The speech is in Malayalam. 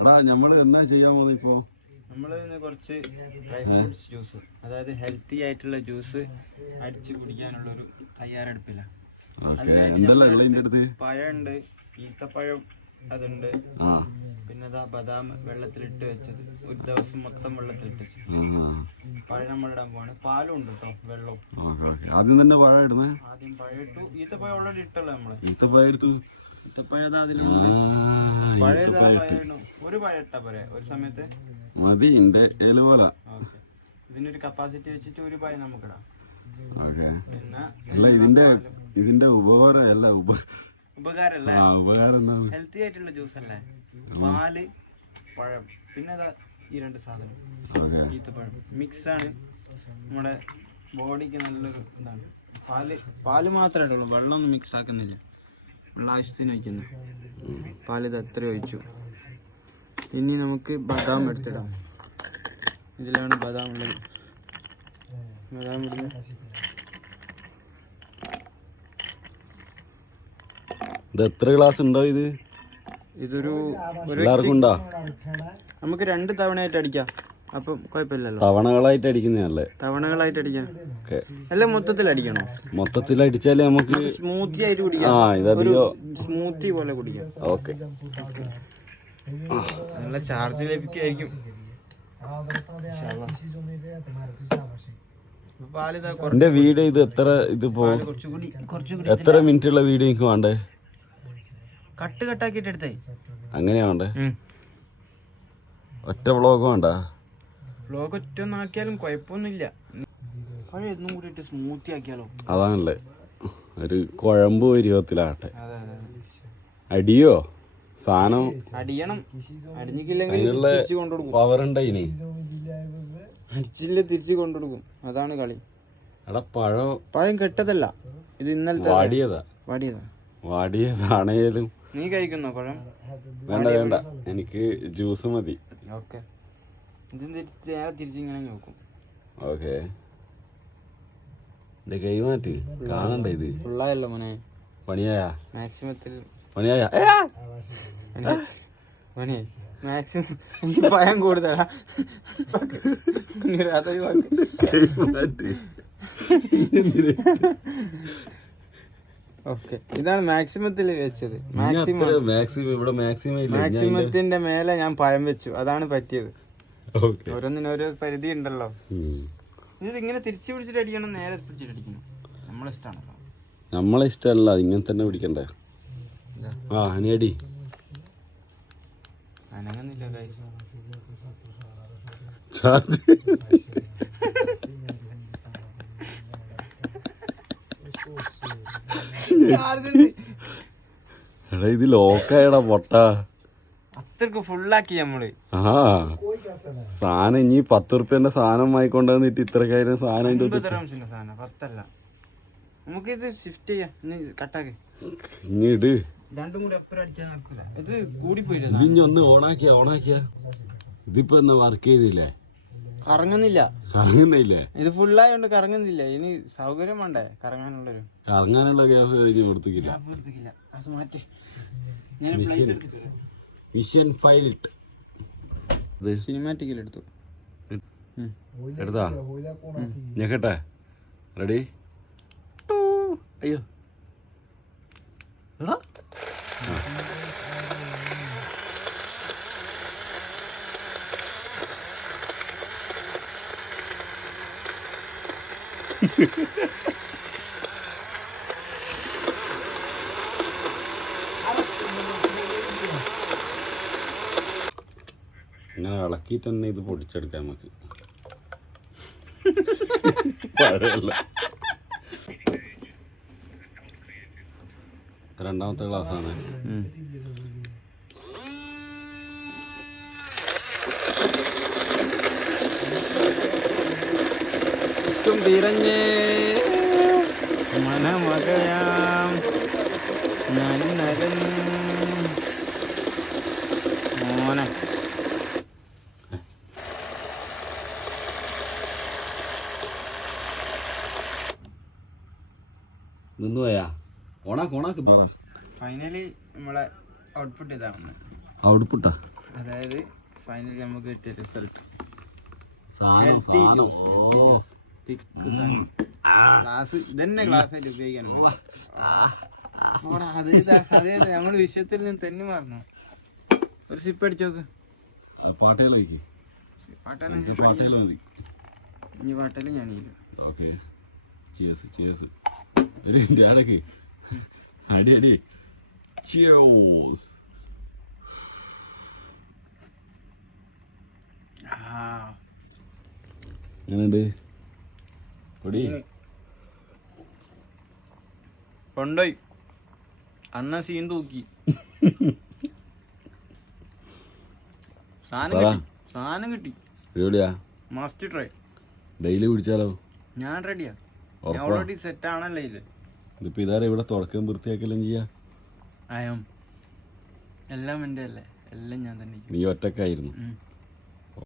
എടാ നമ്മള് എന്താ ചെയ്യാൻ പോകുന്നത് ഇപ്പോ? നമ്മൾ കുറച്ച് ഡ്രൈ ഫ്രൂട്ട്സ് ജ്യൂസ്, അതായത് ഹെൽത്തി ആയിട്ടുള്ള ജ്യൂസ് അടിച്ചു കുടിക്കാനുള്ള ഒരു തയ്യാറെടുപ്പില്ല. പഴമുണ്ട്, ഈത്തപ്പഴം അതുണ്ട്, പിന്നെ ബദാം വെള്ളത്തിലിട്ട് വെച്ചത്, ഒരു ദിവസം മൊത്തം വെള്ളത്തിലിട്ട് വെച്ചത്. പഴം നമ്മളിടാൻ പോവാണ്. പാലും ഉണ്ട് കേട്ടോ, വെള്ളവും. ആദ്യം തന്നെ പഴം ഇടുന്നേ? ആദ്യം പഴം ഇട്ടു. ഈത്തപ്പഴം ഓൾറെഡി ഇട്ടല്ലോ നമ്മള്. ഈത്തപ്പഴം എടുത്തു. ഈത്തപ്പഴം അതിലുണ്ട്. ഒരു പഴം ഇട്ടാ പോരെ ഒരു സമയത്ത്? മതി, എന്റെ ഇല പോലെ. ഇതിനൊരു കപ്പാസിറ്റി വെച്ചിട്ട് ഒരു പഴം നമുക്കിടാം. പിന്നെ ഇതിന്റെ ഉപകാരമല്ല ഉപകാരം ഹെൽത്തി ആയിട്ടുള്ള ജ്യൂസ് അല്ലേ? പാല്, പഴം, പിന്നെ ഈ രണ്ട് സാധനം ഈത്തപ്പഴം മിക്സ് ആണ്. നമ്മുടെ ബോഡിക്ക് നല്ലൊരു ഇതാണ്. പാല് മാത്രമേ ഇടുള്ളൂ, വെള്ളമൊന്നും മിക്സ് ആക്കുന്നില്ല. വെള്ളം ആവശ്യത്തിന് വയ്ക്കുന്നു. പാല് ഇത് എത്ര ഒഴിച്ചു. ഇനി നമുക്ക് ബദാം എടുത്തിടാം. ഇതിലാണ് ബദാം ഉള്ളത്. ബദാം ഇടുന്നു. എത്ര ഗ്ലാസ് ഉണ്ടോ ഇത്? ഇതൊരു എല്ലാവർക്കും ഉണ്ടോ? നമുക്ക് 2 തവണയായിട്ട് അടിക്കാം. അപ്പം കുഴപ്പമില്ലല്ലോ. തവണകളായിട്ട് അടിക്കുന്നതല്ലേ? തവണകളായിട്ട് അടിക്കാം. അല്ല, മൊത്തത്തിൽ അടിക്കണോ? മൊത്തത്തിൽ അടിച്ചാലേ നമുക്ക് സ്മൂത്തി ആയിട്ട് കുടിക്കാം. സ്മൂത്തി പോലെ കുടിക്കാം. ഓക്കെ. നല്ല ചാർജ് ലഭിക്കുമായിരിക്കും. എന്റെ വീഡിയോ ഇത് എത്ര മിനിറ്റ് ഉള്ള വീഡിയോ എനിക്ക് വേണ്ടേ? കട്ടാക്കിട്ട് എടുത്തേ. അങ്ങനെയാ വേണ്ടേ? ഒറ്റ വ്ളോഗ് വേണ്ട? വ്ളോഗ് ഒറ്റ ഒന്നാക്കിയാലും കുഴപ്പമൊന്നുമില്ല. പഴയൊന്നും കൂടിയിട്ട് സ്മൂത്തി ആക്കിയാലോ? അതാണല്ലേ, ഒരു കുഴമ്പ് പരുവത്തിലാകട്ടെ. അടിയോ സാധനം? അടിയണം. അടിഞ്ഞില്ലെങ്കിൽ പവർ ഉണ്ടായിനി. അടിച്ചില്ല തിരിച്ചു കൊണ്ടുകൊടുക്കും. അതാണ് കളി. എടാ പഴം കെട്ടതല്ല, ഇത് ഇന്നലത്തെ വാടിയതാണേലും. നീ കഴിക്കുന്നോ പഴം? വേണ്ട, എനിക്ക് ജ്യൂസ് മതി. ഓക്കെ, ഇത് തിരിച്ചിങ്ങനെ നോക്കും. ഓക്കെ, കൈ മാറ്റി കാണണ്ട. ഇത് ഫുള്ളായല്ലോ മോനെ. പണിയായ മാക്സിമത്തിൽ പണിയായ മാക്സിമം പഴം കൂടുതലാ. ഓക്കെ, ഇതാണ് മാക്സിമത്തിൽ വെച്ചത്. മാക്സിമത്തിന്റെ മേലെ ഞാൻ പഴം വെച്ചു, അതാണ് പറ്റിയത്. ഓരോന്നിനും ഓരോ പരിധി ഉണ്ടല്ലോ. ഇത് ഇങ്ങനെ തിരിച്ചു പിടിച്ചിട്ട് അടിക്കണം, നേരെ പിടിച്ചിട്ട് അടിക്കണം. നമ്മളെ ഇഷ്ടമാണല്ലോ. നമ്മളെ ഇഷ്ടമല്ല, ഇങ്ങനെ തന്നെ പിടിക്കണ്ടേ? ഇനി അടി. അനങ്ങുന്നില്ല ഗൈസ്. ചാർജ് എടാ, ഇത് ലോക്കായടാ പൊട്ട. അത്രക്ക് ഫുള്ളാക്കി നമ്മള്. സാധനം ഇനി 10 ഉറുപ്പ്യന്റെ സാധനം വാങ്ങിക്കൊണ്ടുവന്നിട്ട് ഇത്രക്കാര്യം സാധനം. 10 നമുക്ക് ഇത് ഷിഫ്റ്റ് ചെയ്യാം. കട്ടാക്കി ഇനി ഇട്. രണ്ടും കൂടി എപ്പോഴും അടിച്ചാൽ നടക്കില്ല. ഇത് കൂടിപ്പോയില്ല. ഇതിഞ്ഞി ഒന്ന് ഓണാക്കിയ ഇതിപ്പോ എന്നാ വർക്ക് ചെയ്തില്ലേ? കറങ്ങുന്നില്ലേ? ഇത് ഫുള്ളായോണ്ട് കറങ്ങുന്നില്ല. ഇനി സൗകര്യം വേണ്ടേ കറങ്ങാനുള്ള ഗ്യാസ് കഴിഞ്ഞ് കൊടുത്തില്ല. അത് മാറ്റി. മിഷൻ ഫയൽ സിനിമാറ്റിക്കിൽ എടുത്താ ഞെക്കട്ടെ. റെഡി? അയ്യോ എടാ, ഇങ്ങനെ ഇളക്കിയിട്ട് തന്നെ ഇത് പൊടിച്ചെടുക്കാം നമുക്ക്. രണ്ടാമത്തെ ഗ്ലാസ്സാണ്. തീരഞ്ഞേ മനമകയാം ഞാൻ നരഞ്ഞ് മോനെ. നിന്ന് പോയാ ഓണാക്ക്. ഫൈനലി നമ്മളെ ഔട്ട്പുട്ട് ഇതാണ്. ഔട്ട്പുട്ടാ അതായത് ഫൈനലി നമുക്ക് കിട്ടിയ റിസൾട്ട് തിക്ക് സാധനം. ഗ്ലാസ് ഇതന്നെ ഗ്ലാസ് ആയിട്ട് ഉപയോഗിക്കാനും അതെ നമ്മൾ വിഷയത്തിൽ നിന്ന് തന്നെ മാറണം. ഒരു സിപ്പ് അടിച്ചോക്ക്. പാട്ടയിൽ മതി. ഇനി പാട്ടല് ഞാനില്ല. ഓക്കെ ചിയേഴ്സ് ഒരു ഇടയ്ക്ക് അടി ചിയേഴ്സ്. എങ്ങനെയുണ്ട് പൊടി? കൊണ്ടോയി അണ്ണ സീൻ തൂക്കി. സാധനം കിട്ടി. Must try. ഡെയിലി പിടിച്ചാലോ? ഞാൻ റെഡിയാ. ഞാൻ ഓൾറെഡി സെറ്റ് ആണല്ലോ ഇത്. ഇതിപ്പോ ഇതാരാ ഇവിടെ തുടക്കം വൃത്തിയാക്കെല്ലാം ചെയ്യാ? എല്ലാം എൻ്റെ അല്ലേ, എല്ലാം ഞാൻ തന്നെ. നീ ഒറ്റക്കായിരുന്നു.